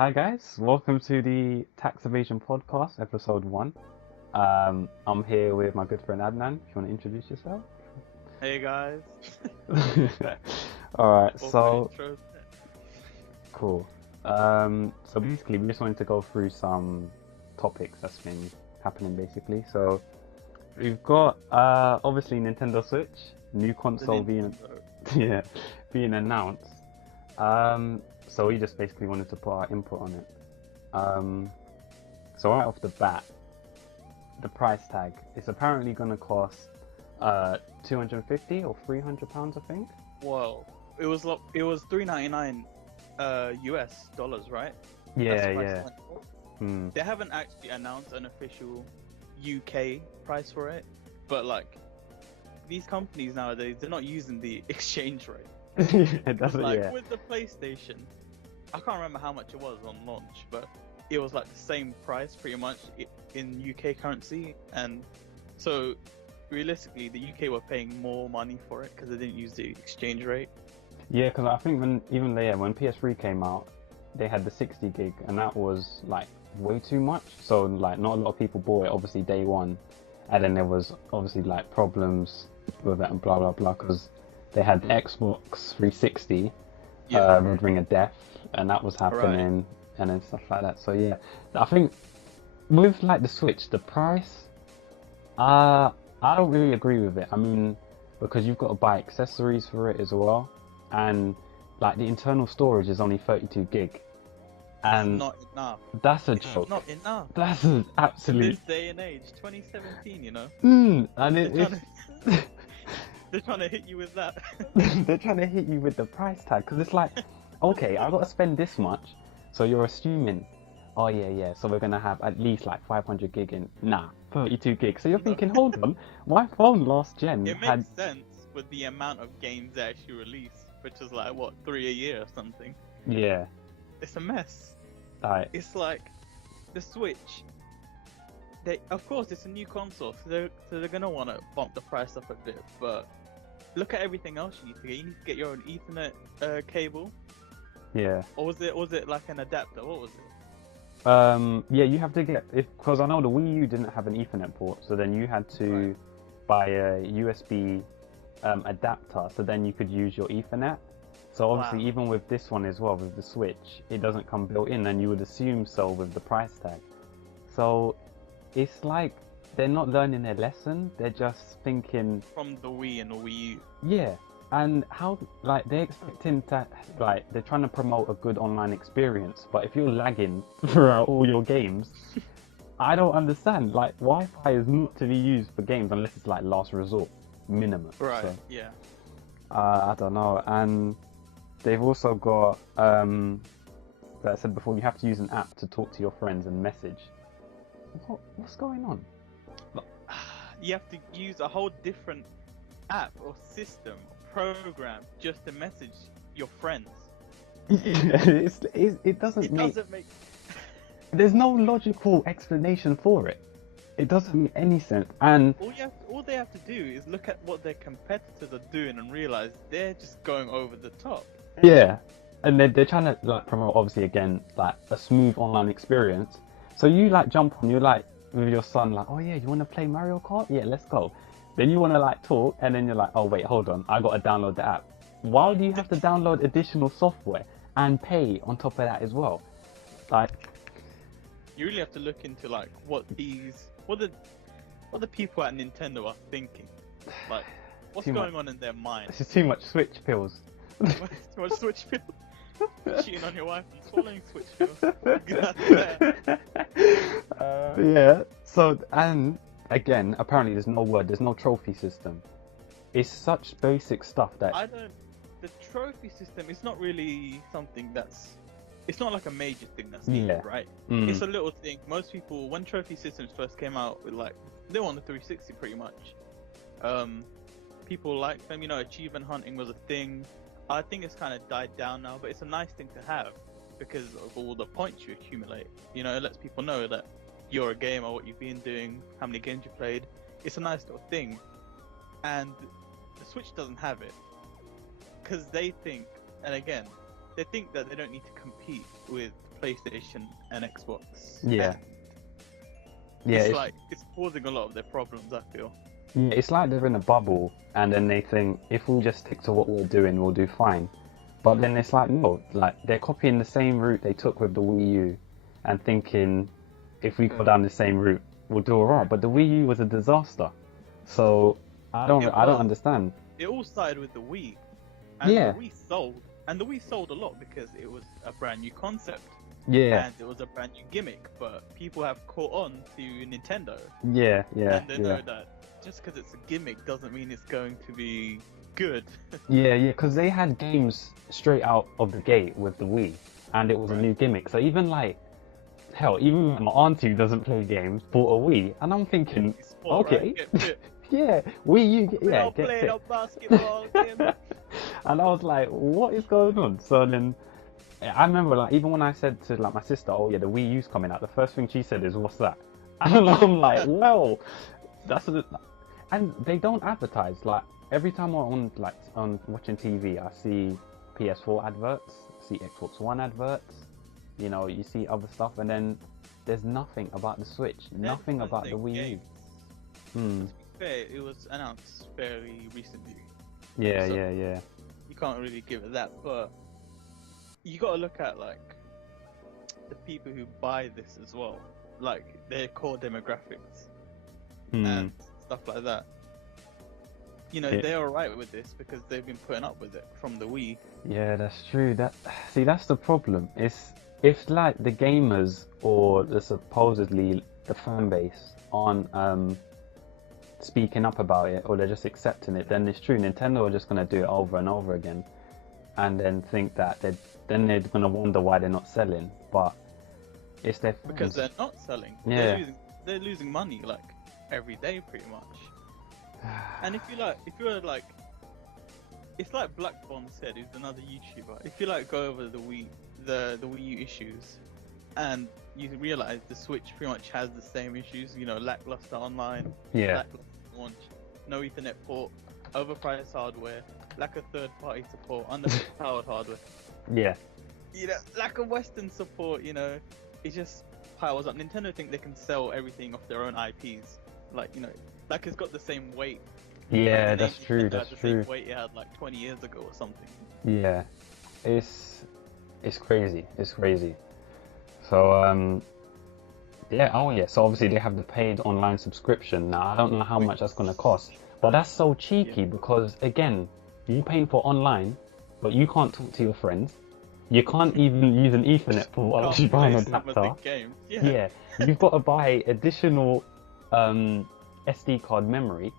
Hi guys, welcome to the Tax Evasion Podcast, episode 1. I'm here with my good friend Adnan. If you want to introduce yourself. Hey guys. Alright, Awkward so intro. cool. So basically we just wanted to go through some topics that's been happening basically. So we've got obviously Nintendo Switch, new console being yeah, being announced. So we just basically wanted to put our input on it. So right off the bat, the price tag is apparently going to cost 250 or 300 pounds, I think. Well, it was $3.99 US dollars, right? Yeah, That's the price yeah. it went for. Hmm. They haven't actually announced an official UK price for it, but like these companies nowadays, they're not using the exchange rate. It doesn't. Like Yeah. with the PlayStation, I can't remember how much it was on launch, but it was like the same price pretty much in UK currency, and so realistically, the UK were paying more money for it because they didn't use the exchange rate. Yeah, because I think when PS3 came out, they had the 60 gig, and that was like way too much. So like not a lot of people bought it obviously day one, and then there was obviously like problems with it and blah blah blah because they had Xbox 360 Red Ring of Death, and that was happening, and then stuff like that. So yeah, I think with like the Switch, the price, I don't really agree with it. I mean, because you've got to buy accessories for it as well, and like the internal storage is only 32 gig, and Not enough. that's a It's joke. not enough. That's an In absolute. this day and age, 2017, you know, And they're it, trying it's to, they're trying to hit you with that. they're trying to hit you with the price tag because it's like, okay, I got to spend this much, so you're assuming, oh yeah, so we're gonna have at least like 500 gig in. Nah, 32 gig. So you're thinking, hold on, my phone last gen It had. makes sense with the amount of games they actually release, which is like what 3 a year or something. Yeah, It's a mess. like It's like the Switch. Of course, it's a new console, so they're gonna want to bump the price up a bit. But look at everything else you need to get. You need to get your own Ethernet cable, yeah. or was it like an adapter? What was it? Yeah, you have to get it because I know the Wii U didn't have an Ethernet port, so then you had to buy a USB adapter, so then you could use your Ethernet. So obviously, Wow. even with this one as well, with the Switch, it doesn't come built in, and you would assume so with the price tag. So it's like they're not learning their lesson; they're just thinking, From the Wii and the Wii U. yeah. And how, like, they're expecting to, like, they're trying to promote a good online experience, but if you're lagging throughout all your games, I don't understand. Like, Wi-Fi is not to be used for games unless it's like last resort, minimum. Right. So, Yeah. I don't know. And they've also got, that I said before, you have to use an app to talk to your friends and message. What's going on? You have to use a whole different app or system or program just to message your friends. It doesn't It make. doesn't make. There's no logical explanation for it. It doesn't make any sense. And All they have to do is look at what their competitors are doing and realize they're just going over the top. yeah, and they're trying to like promote obviously again like a smooth online experience. So you like jump on, you're like with your son like, oh yeah, you want to play Mario Kart? Yeah, let's go. Then you want to like talk, and then you're like, oh wait, hold on, I got to download the app. Why do you have to download additional software and pay on top of that as well? Like, You really have to look into like what the people at Nintendo are thinking. Like, what's Too going on in their mind? it's just too much Switch pills. Too much Switch pills. Cheating on your wife and swallowing Switch pills. Get out of there. Yeah. So and again, apparently there's no trophy system. It's such basic stuff that The trophy system is not really something it's not like a major thing that's needed, Yeah. right? Mm. It's a little thing. Most people, when trophy systems first came out, they were on the 360 pretty much. People liked them, achievement hunting was a thing. I think it's kind of died down now, but it's a nice thing to have because of all the points you accumulate. It lets people know that you're a gamer, what you've been doing, how many games you played. It's a nice little thing. And the Switch doesn't have it because they think, and again, they think that they don't need to compete with PlayStation and Xbox. Yeah. And Yeah, it's like it's causing a lot of their problems, I feel. yeah, it's like they're in a bubble, and then they think if we just stick to what we're doing, we'll do fine. But then it's like no, like they're copying the same route they took with the Wii U, and thinking if we go down the same route, we'll do alright. But the Wii U was a disaster, so I don't understand. It all started with the Wii, and Yeah. the Wii sold, and the Wii sold a lot because it was a brand new concept. Yeah, And it was a brand new gimmick, but people have caught on to Nintendo, yeah, yeah, and they yeah. know that just because it's a gimmick doesn't mean it's going to be good. Yeah, yeah, because they had games straight out of the gate with the Wii, and it was a Right. new gimmick. So even like, hell, even my auntie who doesn't play games bought a Wii, and I'm thinking, Sport, okay, right? Get fit. yeah, Wii U, We yeah, don't get play fit. no basketball game. And I was like, what is going on? So then I remember like even when I said to like my sister, oh yeah, the Wii U's coming out, the first thing she said is, what's that? And I'm like, well, that's a... And they don't advertise. Like every time I'm on watching TV, I see PS4 adverts, see Xbox One adverts, you know, you see other stuff, and then there's nothing about the Switch, nothing about the Wii U. Games. Hmm. To be fair, it was announced fairly recently. Yeah, So- yeah, yeah. You can't really give it that, but you got to look at like the people who buy this as well, like their core demographics Hmm. and stuff like that. You know, Yeah. they're alright with this because they've been putting up with it from the Wii. Yeah, that's true. See, that's the problem. It's if like the gamers or the supposedly the fan base aren't speaking up about it, or they're just accepting it, then it's true. Nintendo are just gonna do it over and over again, and then think that they're gonna wonder why they're not selling. But it's their fans. Because they're not selling. Yeah. They're losing money like every day pretty much. And if you're like, it's like Black Bond said, who's another YouTuber. If you like go over the Wii U issues, and you realize the Switch pretty much has the same issues. You know, lackluster online, Yeah, lackluster launch, no Ethernet port, overpriced hardware, lack of third-party support, underpowered hardware. yeah, You know, lack of Western support. You know, it just piles up. Nintendo think they can sell everything off their own IPs. Like, you know, like it's got the same weight. yeah. Like, the That's name true. Nintendo That's had the true. same weight it had like 20 years ago or something. Yeah, it's crazy. It's crazy. So yeah. Oh yeah. So obviously they have the paid online subscription. Now I don't know how much that's gonna cost, but that's so cheeky because again, you paying for online, but you can't talk to your friends. You can't even use an Ethernet port while you buy an Play some of the adapter. games. Yeah, you've got to buy additional SD card memory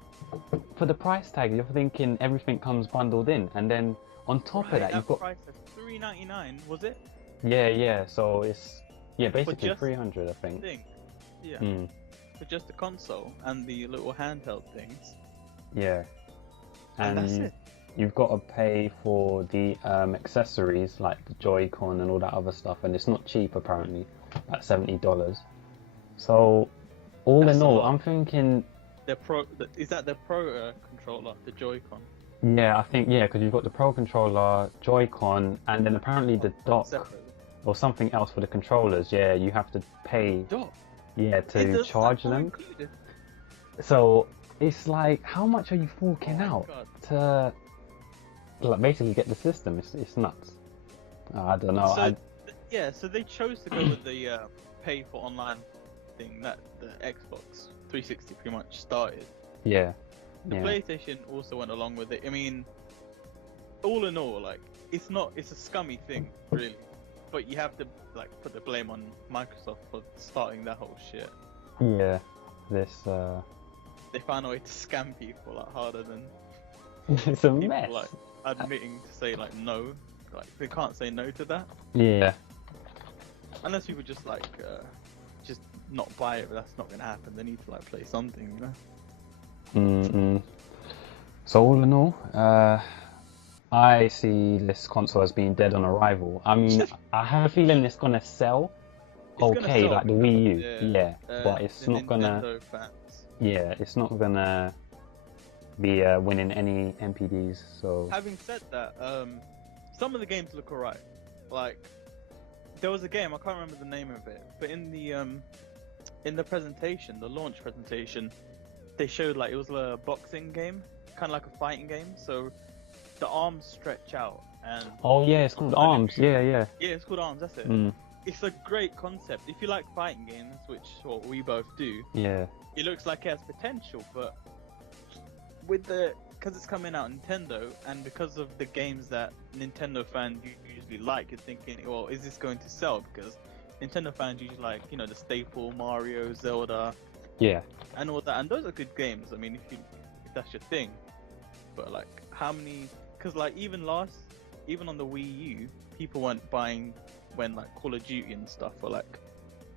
for the price tag. You're thinking everything comes bundled in, and then on top of that, you've got price is $3.99, was it? yeah. So it's basically just 300, I think. Thing. Yeah. Mm, For just the console and the little handheld things. yeah, And that's it. you've got to pay for the accessories like the Joy-Con and all that other stuff, and it's not cheap apparently, like $70. So all That's in a all, lot. I'm thinking. Is that the Pro controller, the Joy-Con? Yeah, I think because you've got the Pro controller, Joy-Con, and then apparently the dock Separately. or something else for the controllers. Yeah, you have to pay. Dock. To charge them. Included. So it's like, how much are you forking Oh my out God. to like basically get the system? It's nuts. I don't know. So, so they chose to go with the pay for online thing that the Xbox 360 pretty much started. Yeah, The yeah, PlayStation also went along with it. I mean, all in all, like it's a scummy thing, really. But you have to like put the blame on Microsoft for starting that whole shit. yeah. This They found a way to scam people like harder than it's a people mess. like admitting to say like no. Like they can't say no to that Yeah, unless people just like just not buy it. But that's not gonna happen. They need to like play something, you know. mm. So all in all, I see this console as being dead on arrival. I mean, I have a feeling it's gonna sell It's gonna okay, sell like the because Wii U, of but it's the not gonna, Nintendo fans. it's not gonna be winning any MPDs. So Having said that, some of the games look alright. Like there was a game, I can't remember the name of it, but in the presentation, the launch presentation, they showed like it was a boxing game, kind of like a fighting game. So the arms stretch out and. Oh yeah, it's called Arms. Yeah, yeah. Yeah, it's called Arms. That's it. Mm. It's a great concept. If you like fighting games, which what we both do, Yeah. it looks like it has potential. But because it's coming out Nintendo, and because of the games that Nintendo fans usually like, you're thinking, well, is this going to sell? Because Nintendo fans usually like, the staple Mario, Zelda, Yeah. and all that, and those are good games. I mean, if that's your thing. But like, how many? Because like even on the Wii U, people weren't buying when like Call of Duty and stuff were like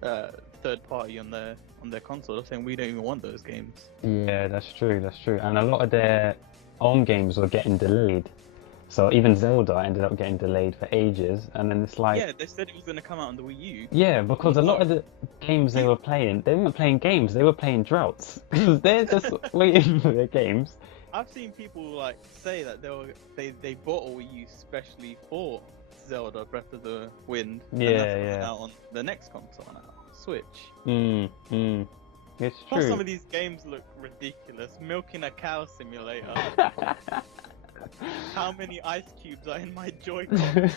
third party on their console. They're saying we don't even want those games. Yeah, that's true. That's true. And a lot of their own games were getting delayed. So even Zelda ended up getting delayed for ages, and then it's like. Yeah, they said it was going to come out on the Wii U. Yeah, because a lot of the games they were playing, they weren't playing games, they were playing droughts. They're just waiting for their games. I've seen people like say that they bought a Wii U specially for Zelda Breath of the Wind. Yeah, and that's yeah. out on the next console now, Switch. It's Plus, true. some of these games look ridiculous. Milking a cow simulator. How many ice cubes are in my Joy-Con?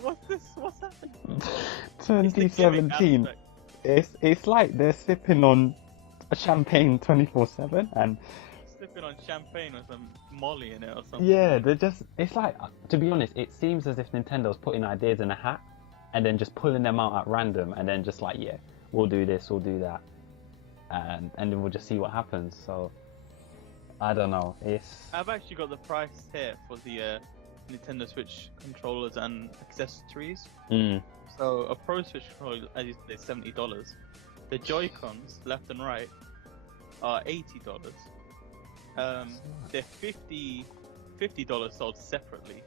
What's this? What's happening? 2017. It's like they're sipping on a champagne 24/7 and. Sipping on champagne with some Molly in it or something. Yeah, it's like, to be honest, it seems as if Nintendo's putting ideas in a hat and then just pulling them out at random and then just like, yeah, we'll do this, we'll do that. And then we'll just see what happens. So, I don't know. I've actually got the price here for the Nintendo Switch controllers and accessories. So, a Pro Switch controller, as you say, is $70. The Joy-Cons, left and right, are $80. They're $50 sold separately.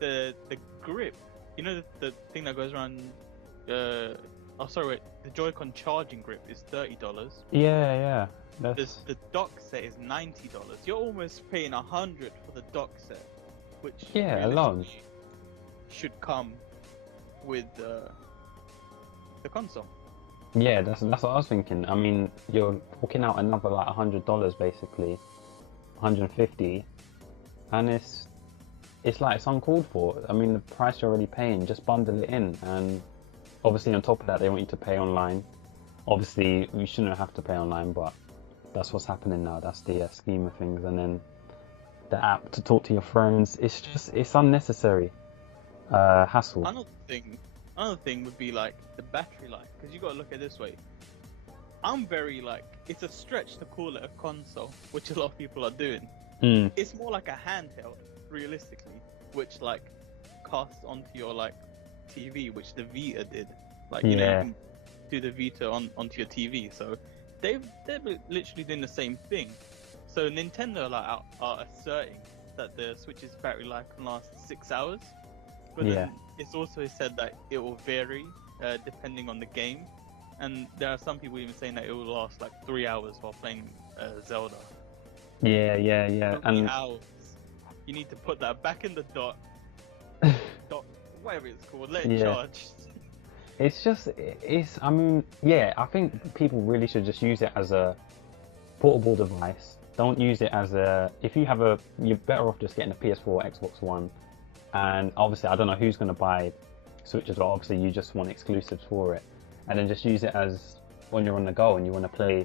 The grip, the thing that goes around. The Joy-Con charging grip is $30. Yeah. The dock set is $90. You're almost paying $100 for the dock set, which alone should come with the console. Yeah, that's what I was thinking. I mean, you're forking out another like $100 basically, $150, and it's like it's uncalled for. I mean, the price you're already paying, just bundle it in, and obviously on top of that, they want you to pay online. Obviously, you shouldn't have to pay online, but that's what's happening now. That's the scheme of things, and then the app to talk to your friends. It's unnecessary hassle. Another thing would be like the battery life, because you got to look at it this way. I'm very it's a stretch to call it a console, which a lot of people are doing. It's more like a handheld, realistically, which like casts onto your like TV, which the Vita did. Like you can do the Vita onto your TV. So they're literally doing the same thing. So Nintendo are asserting that the Switch's battery life can last 6 hours. But then it's also said that it will vary depending on the game, and there are some people even saying that it will last like 3 hours while playing Zelda. Yeah. 3 hours. You need to put that back in the dock, whatever it's called, let it charge. I mean, I think people really should just use it as a portable device. Don't use it as if you're better off just getting a PS4 or Xbox One. And obviously, I don't know who's going to buy Switches, but obviously you just want exclusives for it. And then just use it as when you're on the go and you want to play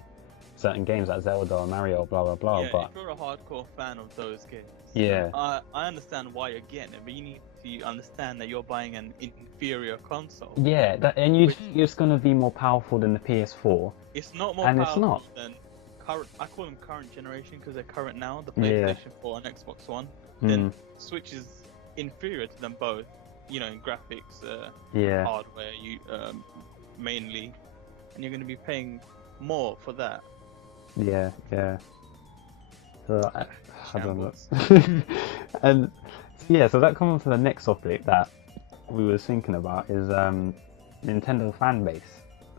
certain games like Zelda or Mario, blah, blah, blah. Yeah, but if you're a hardcore fan of those games, I understand why you're getting it, but you need to understand that you're buying an inferior console. Yeah, it's going to be more powerful than the PS4. It's not more powerful than current. I call them current generation because they're current now. The PlayStation 4 and Xbox One. Then Switch is inferior to them both, in graphics, hardware, mainly, and you're going to be paying more for that. Yeah. So I don't know. And so that comes on to the next topic that we were thinking about is Nintendo fan base.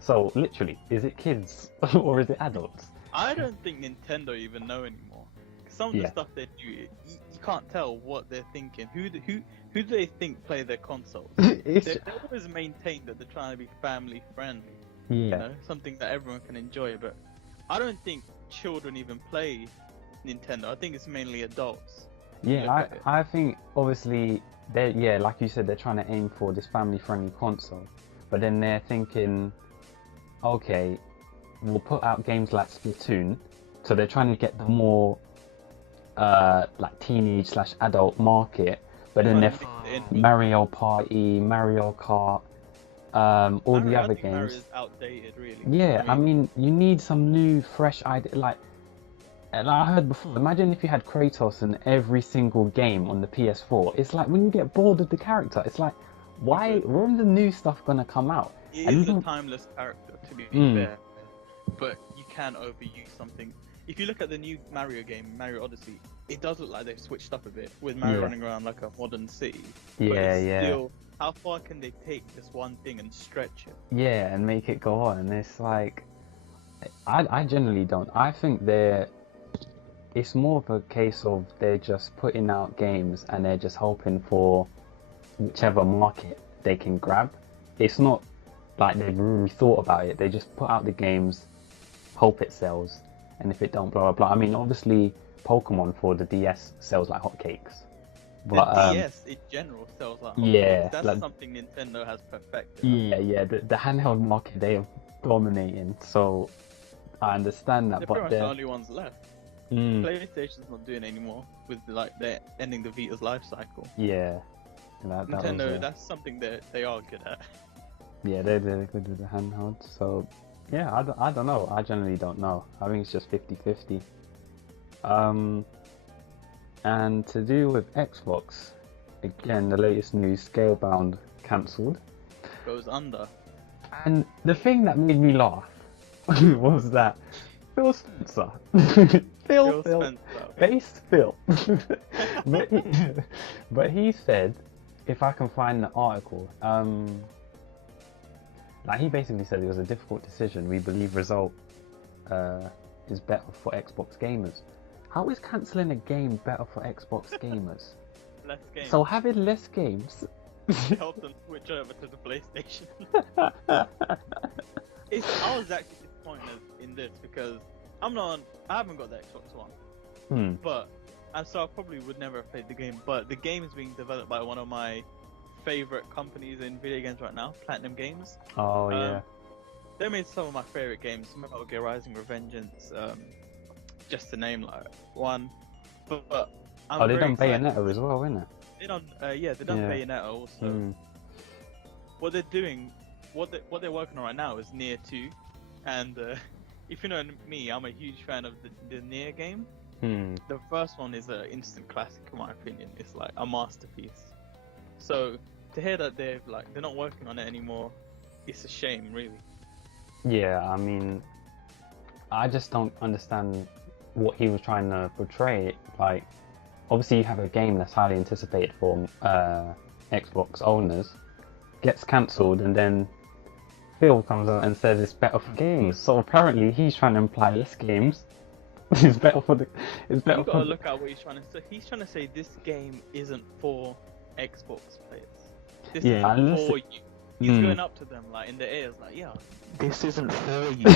So literally, is it kids or is it adults? I don't think Nintendo even know anymore. Some of the stuff they do, you you can't tell what they're thinking. Who do they think play their consoles? They always maintain that they're trying to be family friendly. Yeah. You know, something that everyone can enjoy. But I don't think children even play Nintendo. I think it's mainly adults. Yeah, I think obviously like you said, they're trying to aim for this family-friendly console, but then they're thinking, okay, we'll put out games like Splatoon, so they're trying to get the more like teenage/adult market, but then they're Mario Party, Mario Kart, all the other games. Mario's outdated, really. Yeah, I mean, you need some new, fresh idea, like. And I heard before, imagine if you had Kratos in every single game on the PS4. It's like when you get bored of the character, it's like, when's the new stuff gonna come out? It is a timeless character, to be fair, but you can overuse something. If you look at the new Mario game, Mario Odyssey, it does look like they've switched up a bit, with Mario running around like a modern city. Still, how far can they take this one thing and stretch it? Yeah, and make it go on. And it's like, I generally don't. I think it's more of a case of they're just putting out games and they're just hoping for whichever market they can grab. It's not like they've really thought about it. They just put out the games, hope it sells, and if it don't, blah blah blah. I mean, obviously Pokemon for the DS sells like hotcakes. But the DS in general sells like hotcakes. Yeah, that's like, something Nintendo has perfected. Yeah, the handheld market, they are dominating. So I understand that, they're but pretty much the only ones left. PlayStation's not doing it anymore, with like they're ending the Vita's life cycle. Yeah, Nintendo, that's something that they are good at. Yeah, they're good with the handheld. So yeah, I don't know. I generally don't know. I think it's just 50-50. And to do with Xbox, again, the latest news: Scalebound cancelled. Goes under. And the thing that made me laugh was that Phil Spencer. Phil Spencer. Based Phil. but he said, if I can find the article, like he basically said it was a difficult decision. We believe result is better for Xbox gamers. How is cancelling a game better for Xbox gamers? Less games. So having less games help them switch over to the PlayStation. I was actually disappointed in this because I haven't got the Xbox One, but so I probably would never have played the game. But the game is being developed by one of my favorite companies in video games right now, Platinum Games. Oh yeah. They made some of my favorite games, Metal Gear Rising: Revengeance, just to name like one. But I'm they done excited. Bayonetta as well, isn't it? They done Bayonetta also. What they're doing, what they're working on right now is Nier 2, and if you know me, I'm a huge fan of the Nier game. The first one is an instant classic in my opinion. It's like a masterpiece. So to hear that they're not working on it anymore, it's a shame, really. Yeah, I mean, I just don't understand what he was trying to portray. Like, obviously you have a game that's highly anticipated for Xbox owners, gets cancelled, and then Phil comes out and says it's better for games. So apparently he's trying to imply less games is better for the. It's better. You gotta look at what he's trying to say. He's trying to say this game isn't for Xbox players. This is for you. He's going up to them like in the ears, like, yeah, this isn't for you.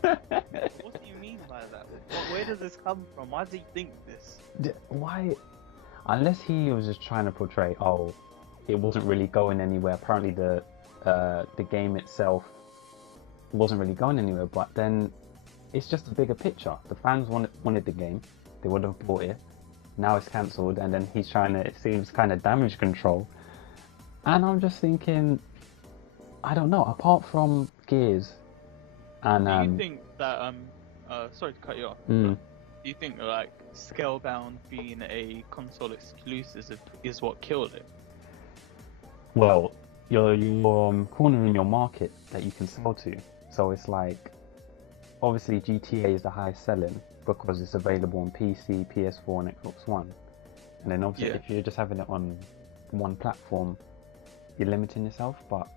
What do you mean by that? Where does this come from? Why does he think this? Why? Unless he was just trying to portray, it wasn't really going anywhere. Apparently the game itself wasn't really going anywhere. But then it's just a bigger picture. The fans wanted the game. They would have bought it. Now it's cancelled, and then he's trying to. It seems kind of damage control. And I'm just thinking, I don't know. Apart from Gears, and do you think that sorry to cut you off. Do you think like Scalebound being a console exclusive is what killed it? Well, you're cornering your market that you can sell to. So it's like, obviously GTA is the highest selling because it's available on PC, PS4, and Xbox One. And then obviously if you're just having it on one platform, you're limiting yourself. But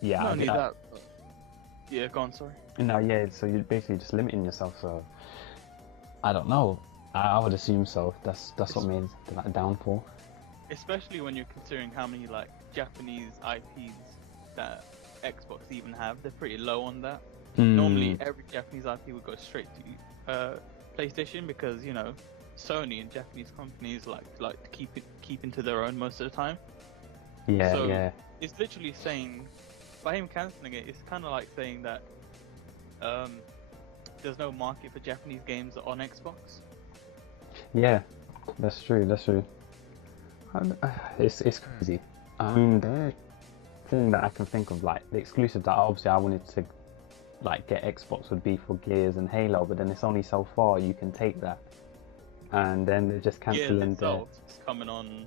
yeah, not only that. But... yeah, go on. Sorry. No, yeah. So you're basically just limiting yourself. So I don't know. I would assume so. That's what made the downfall. Especially when you're considering how many like Japanese IPs that Xbox even have. They're pretty low on that. Normally, every Japanese IP would go straight to PlayStation because, you know, Sony and Japanese companies like to keep into their own most of the time. Yeah, So yeah. it's literally saying, by him cancelling it, it's kind of like saying that there's no market for Japanese games on Xbox. Yeah, that's true. That's true. It's crazy. I mean, the thing that I can think of, like the exclusive that obviously I wanted to like get Xbox would be for Gears and Halo, but then it's only so far you can take that, and then they're just Gears cancelling itself is coming on.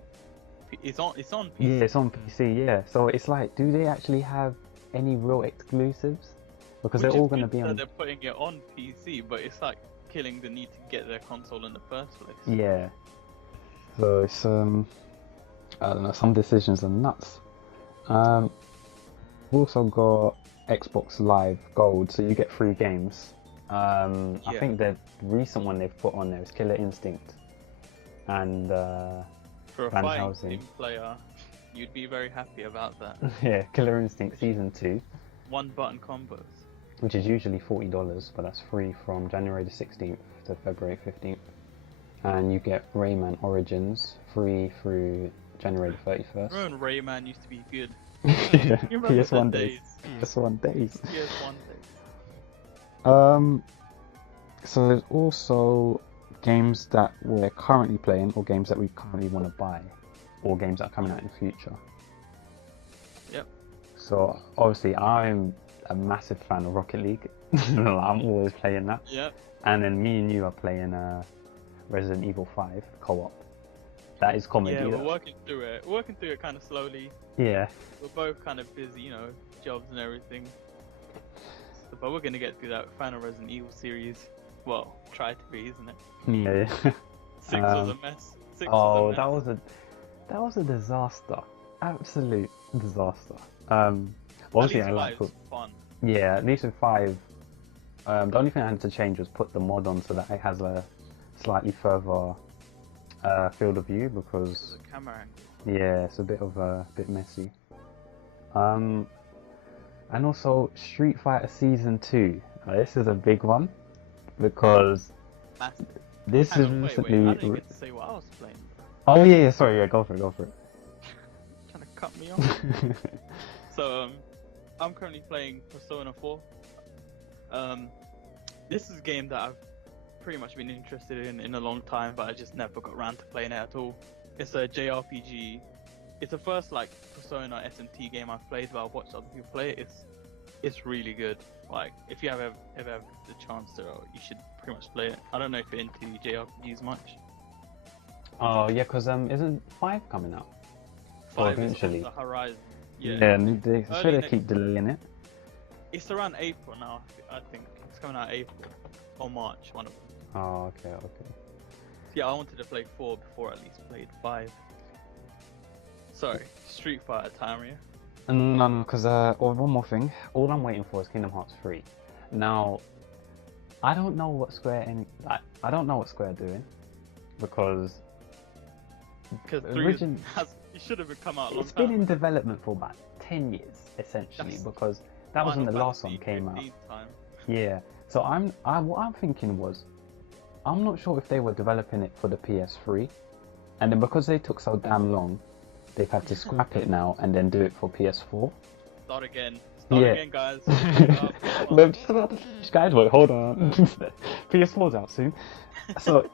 It's on PC. Yeah, it's on PC. Yeah, so it's like, do they actually have any real exclusives? Because Which they're all is going to good be that on. they're putting it on PC, but it's like killing the need to get their console in the first place. Yeah. So it's I don't know. Some decisions are nuts. We've also got Xbox Live Gold, so you get free games. I Yeah. think the recent one they've put on there is Killer Instinct, and For a Van fighting Helsing. game player, you'd be very happy about that. yeah, Killer Instinct Season 2, One button combos. which is usually $40, but that's free from January the 16th to February 15th. And you get Rayman Origins free through January the 31st. Remember when Rayman used to be good? yeah, You remember PS1 the days. PS1 days. PS1 days. So there's also games that we're currently playing, or games that we currently want to buy, or games that are coming out in the future. Yep. So obviously I'm a massive fan of Rocket League. I'm always playing that. Yep. And then me and you are playing Resident Evil 5 co-op. That is comedy. Yeah, we're though. working through it. We're working through it kind of slowly. Yeah. We're both kind of busy, you know, jobs and everything. So, but we're gonna get through that final Resident Evil series. Well, try to be, isn't it? Yeah. 6 was a mess. 6 Oh, was a mess. that was a disaster. Absolute disaster. Obviously At I least like 5's fun. Yeah, at least with 5, the only thing I had to change was put the mod on so that it has a slightly further field of view, because The camera angle. yeah, it's a bit messy. And also Street Fighter Season 2. This is a big one because Massive. this Hang is on, wait, I recently. didn't get to say what I was playing. Oh yeah, sorry, yeah, go for it. Trying to cut me off. So, I'm currently playing Persona 4. This is a game that I've pretty much been interested in a long time, but I just never got around to playing it at all. It's a JRPG. It's the first like Persona SMT game I've played, but I've watched other people play it. It's really good. Like, if you ever have the chance to, you should pretty much play it. I don't know if you're into JRPGs much. Oh yeah, because isn't 5 coming out? 5 eventually. is on the horizon. Yeah. and they Early should next keep delaying it. It's around April now. I think it's coming out April or March. One of them. Oh, okay. Yeah, I wanted to play 4 before I at least played 5. Sorry, Street Fighter time, yeah? No, because one more thing. All I'm waiting for is Kingdom Hearts 3. Now, I don't know what I don't know what Square are doing, because Because 3 it should have come out a long it's been time. in development for about 10 years essentially, That's because that was when the Final last one Fantasy came out. 15 time. Yeah. So what I'm thinking was, I'm not sure if they were developing it for the PS3, and then because they took so damn long, they've had to scrap it now and then do it for PS4. Start again, Yeah. guys. We're just about to finish, guys. Wait, hold on. PS4's out soon. So,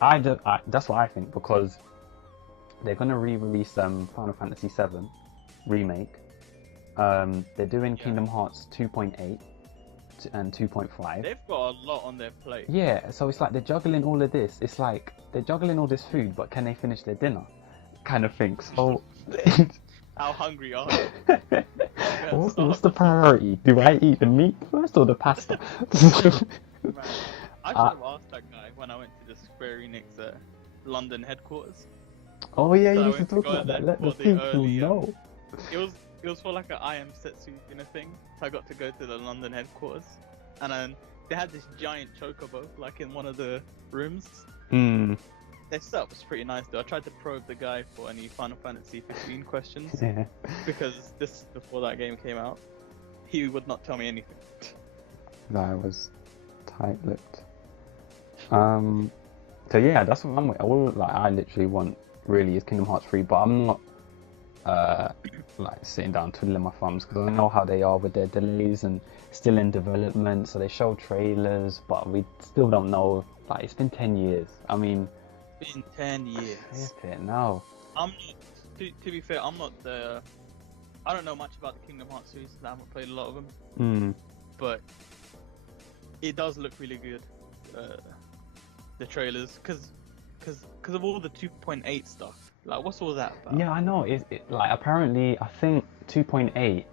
that's what I think, because they're gonna re-release Final Fantasy VII remake. They're doing Kingdom Hearts 2.8 and 2.5. They've got a lot on their plate. Yeah, so it's like they're juggling all of this. It's like they're juggling all this food, but can they finish their dinner? Kind of thing. So, How hungry are you? what's the priority? Do I eat the meat first or the pasta? Man, I should have asked that guy when I went to the Square Enix London headquarters. Oh yeah, So you I used to went to talk go about there that. Let the for the people early, know. It was for like an I Am Setsu thing. So I got to go to the London headquarters, and then they had this giant chocobo like in one of the rooms. Hmm. Their setup was pretty nice though. I tried to probe the guy for any Final Fantasy 15 questions Yeah. because this before that game came out. He would not tell me anything. That was tight-lipped. So yeah, that's what I'm. All like I literally want really is Kingdom Hearts 3, but I'm not like sitting down twiddling my thumbs because I know how they are with their delays and still in development. So they show trailers, but we still don't know. Like it's been 10 years. I mean, It's been 10 years. flip it now. I'm not, to be fair, I'm not the. I don't know much about the Kingdom Hearts series. I haven't played a lot of them, Hmm. but it does look really good. The trailers, because of all the 2.8 stuff. Like, what's all that about? Yeah, I know. Like apparently, I think 2.8.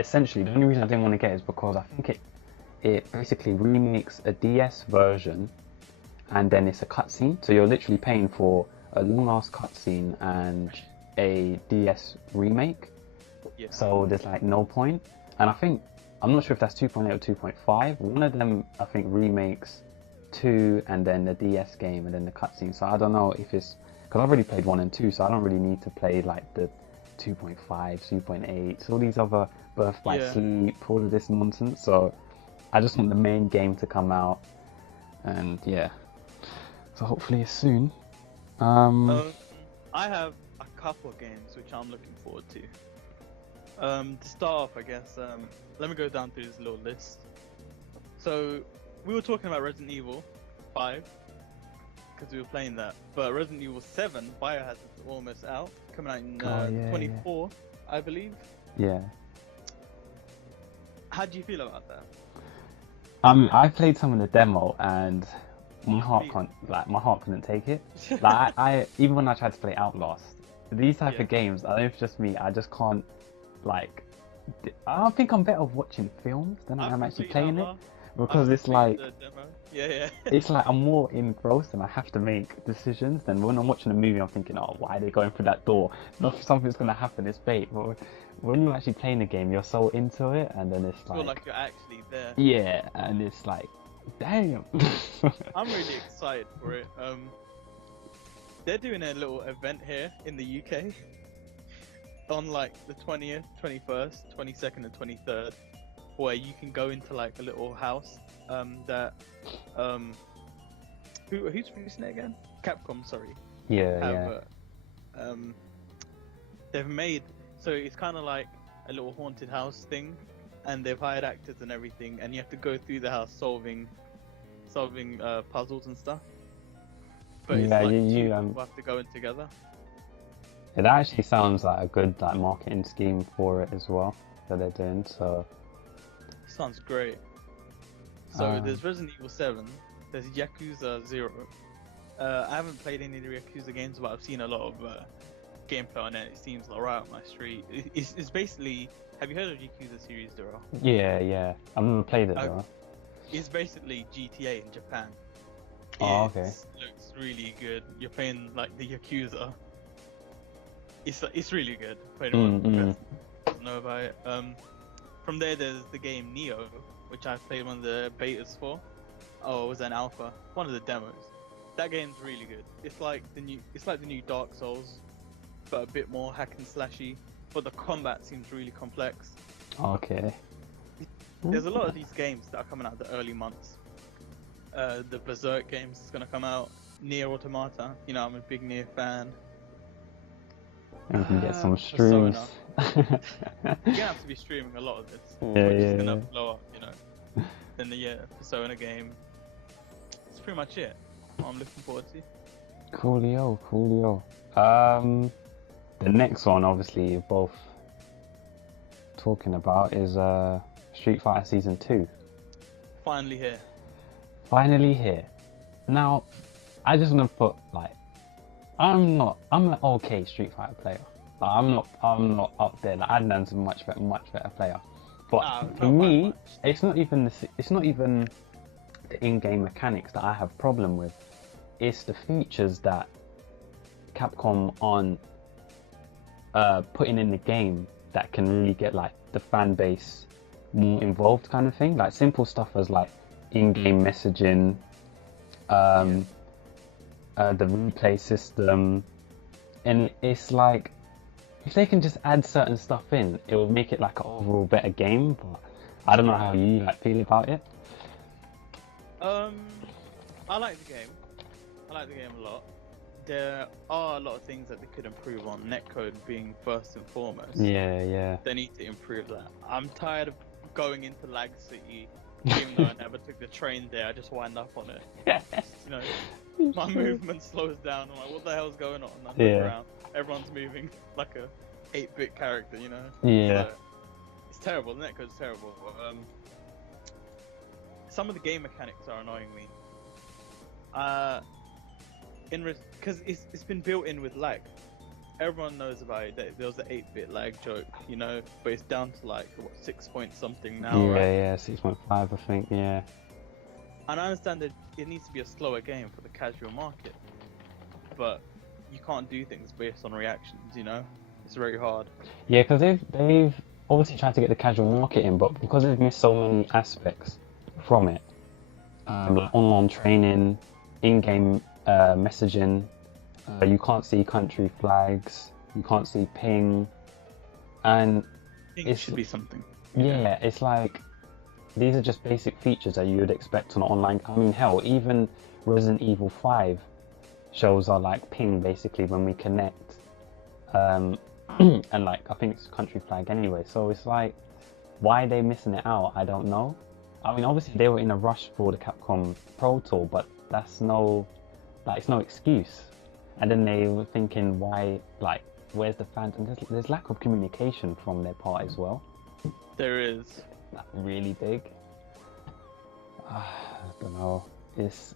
Essentially, the only reason I didn't want to get it is because I think it basically remakes a DS version, and then it's a cutscene. So you're literally paying for a long ass cutscene and a DS remake. Yeah. So there's like no point. And I think I'm not sure if that's 2.8 or 2.5. One of them I think remakes 2 and then the DS game and then the cutscene. So I don't know if it's because I've already played 1 and 2, so I don't really need to play like the 2.5, 2.8, all these other Birth by Yeah. Sleep, all of this nonsense. So I just want the main game to come out, and yeah. So hopefully it's soon. I have a couple of games which I'm looking forward to. To start off, I guess, let me go down through this little list. So, we were talking about Resident Evil 5, because we were playing that, but Resident Evil 7, Biohazard is almost out, coming out in Oh, yeah, 24, I believe. Yeah. How do you feel about that? I played some of the demo and my heart couldn't take it. Like I even when I tried to play Outlast, these type Yeah. of games, I don't know if it's just me, I just can't like. I don't think I'm better watching films than I am actually playing it because it's like the demo. Yeah. it's like I'm more engrossed and I have to make decisions than when I'm watching a movie. I'm thinking, oh, why are they going through that door? Not something's gonna happen. It's bait. But when you're actually playing a game, you're so into it, and then it's Feel like you're actually there. yeah, and it's like, damn. I'm really excited for it. They're doing a little event here in the UK on like the 20th, 21st, 22nd, and 23rd, where you can go into like a little house who's producing it again? Capcom, sorry. Yeah. They've made, so it's kind of like a little haunted house thing, and they've hired actors and everything, and you have to go through the house solving puzzles and stuff. But it's Yeah, like you people have to go in together. It actually sounds like a good like marketing scheme for it as well that they're doing. So Sounds great. So there's Resident Evil 7, there's Yakuza 0. I haven't played any of the Yakuza games, but I've seen a lot of gameplay on it. It seems like right up my street. It's basically, have you heard of Yakuza series, Doro? yeah, I've never played it though. It's basically GTA in Japan. Oh, okay. Looks really good. You're playing like the Yakuza. It's really good. For anyone who doesn't know about it. From there's the game Neo, which I played one of the betas for. Oh, it was an alpha, one of the demos. That game's really good. It's like the new Dark Souls, but a bit more hack and slashy. But the combat seems really complex. Okay. There's a lot of these games that are coming out the early months. The Berserk games is gonna come out. Nier Automata. You know, I'm a big Nier fan. And we can get some streams. You're gonna have to be streaming a lot of this, which is gonna blow up, you know. Then the Persona game. That's pretty much it. What I'm looking forward to. Coolio. The next one, obviously, you're both talking about is Street Fighter Season 2. Finally here. Finally here. Now, I just want to put like, I'm an okay Street Fighter player. Like, I'm not up there. Like, Adnan's a much better player. But for me, it's not even the in-game mechanics that I have problem with. It's the features that Capcom aren't putting in the game that can really get like the fan base more involved, kind of thing. Like simple stuff as like in-game messaging, the replay system, and it's like if they can just add certain stuff in, it will make it like an overall better game. But I don't know how you like feel about it. I like the game. I like the game a lot. There are a lot of things that they could improve on. Netcode being first and foremost. Yeah. They need to improve that. I'm tired of going into Lag City, even though I never took the train there. I just wind up on it. You know, my movement slows down. I'm like, what the hell's going on? I look around. Everyone's moving like a 8-bit character, you know. Yeah. But it's terrible. The netcode's terrible. But, some of the game mechanics are annoying me. Because it's been built in with lag. Everyone knows about it. There was an 8-bit lag joke, you know, but it's down to like what 6 point something now, right? Yeah, 6.5, I think. Yeah. And I understand that it needs to be a slower game for the casual market, but you can't do things based on reactions, you know. It's very hard. Yeah, because they've obviously tried to get the casual market in, but because they've missed so many aspects from it, like online training, in-game messaging, you can't see country flags, you can't see ping, and It should be something. Yeah, it's like these are just basic features that you would expect on online. I mean, hell, even Resident Evil 5 shows our like ping basically when we connect, and like I think it's country flag anyway. So it's like, why are they missing it out? I don't know. I mean, obviously they were in a rush for the Capcom Pro Tour, but that's no, like, it's no excuse. And then they were thinking, why, like, where's the fans? And there's lack of communication from their part as well. There is. Like, really big. I don't know.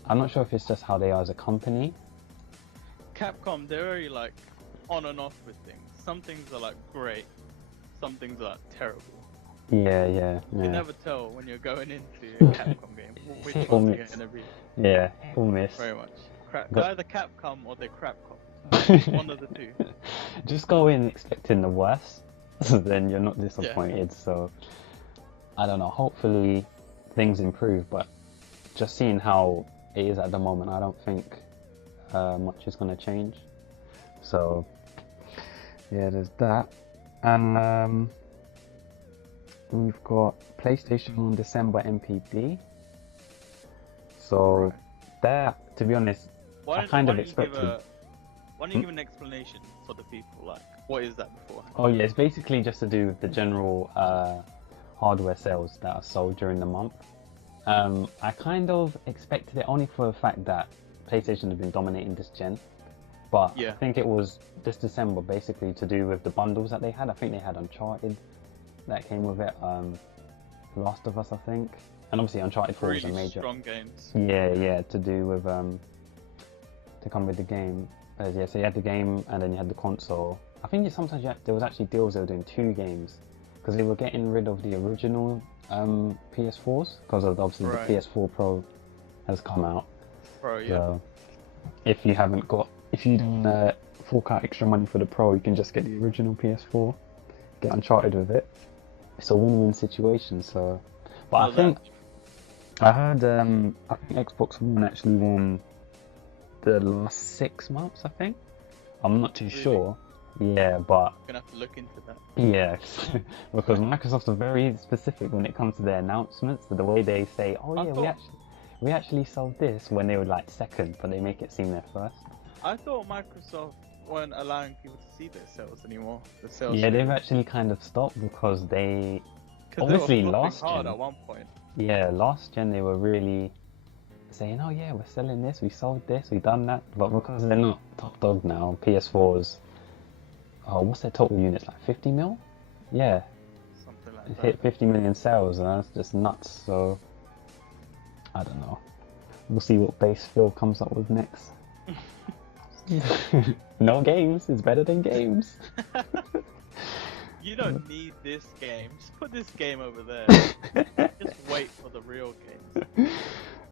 I'm not sure if it's just how they are as a company. Capcom, they're very like on and off with things. Some things are like great, some things are terrible. Yeah. You can never tell when you're going into a Capcom game which ones are going to be. Yeah, or miss. Very much. They're either Capcom or they're Crapcom. One of the two. Just go in expecting the worst, then you're not disappointed. Yeah. So I don't know. Hopefully things improve, but just seeing how it is at the moment, I don't think much is going to change. So yeah, there's that, and we've got PlayStation on December MPD. So that, to be honest, I kind of expected. Why don't you give an explanation for the people? Like, what is that beforehand? Oh yeah, it's basically just to do with the general hardware sales that are sold during the month. I kind of expected it only for the fact that PlayStation has been dominating this gen. But yeah. I think it was this December basically to do with the bundles that they had. I think they had Uncharted that came with it, Last of Us, I think. And obviously Uncharted 4 was a major... strong games. Yeah, to do with, to come with the game. Yeah, so you had the game and then you had the console. I think sometimes there was actually deals they were doing 2 games. Because they were getting rid of the original PS4s. Because obviously the PS4 Pro has come out. Pro, yeah. So if you don't fork out extra money for the Pro, you can just get the original PS4, get Uncharted with it. It's a win-win situation. So, but I heard I think Xbox One actually won the last 6 months. I think I'm not too sure. Yeah, but I'm gonna have to look into that. Yeah, because Microsoft are very specific when it comes to their announcements. The way they say, "Oh yeah, we actually sold this," when they were like second, but they make it seem they're first. I thought Microsoft weren't allowing people to see their sales anymore. The sales. Yeah, they've actually kind of stopped because they obviously last gen. At one point. Yeah, last gen they were really saying, "Oh yeah, we're selling this, we sold this, we done that," but because they're not top dog now, PS4s. Oh, what's their total units, like 50 mil? Yeah. Something like that. It hit 50 million sales, and that's just nuts, so I don't know. We'll see what base Phil comes up with next. No games is better than games. You don't need this game. Just put this game over there. Just wait for the real games.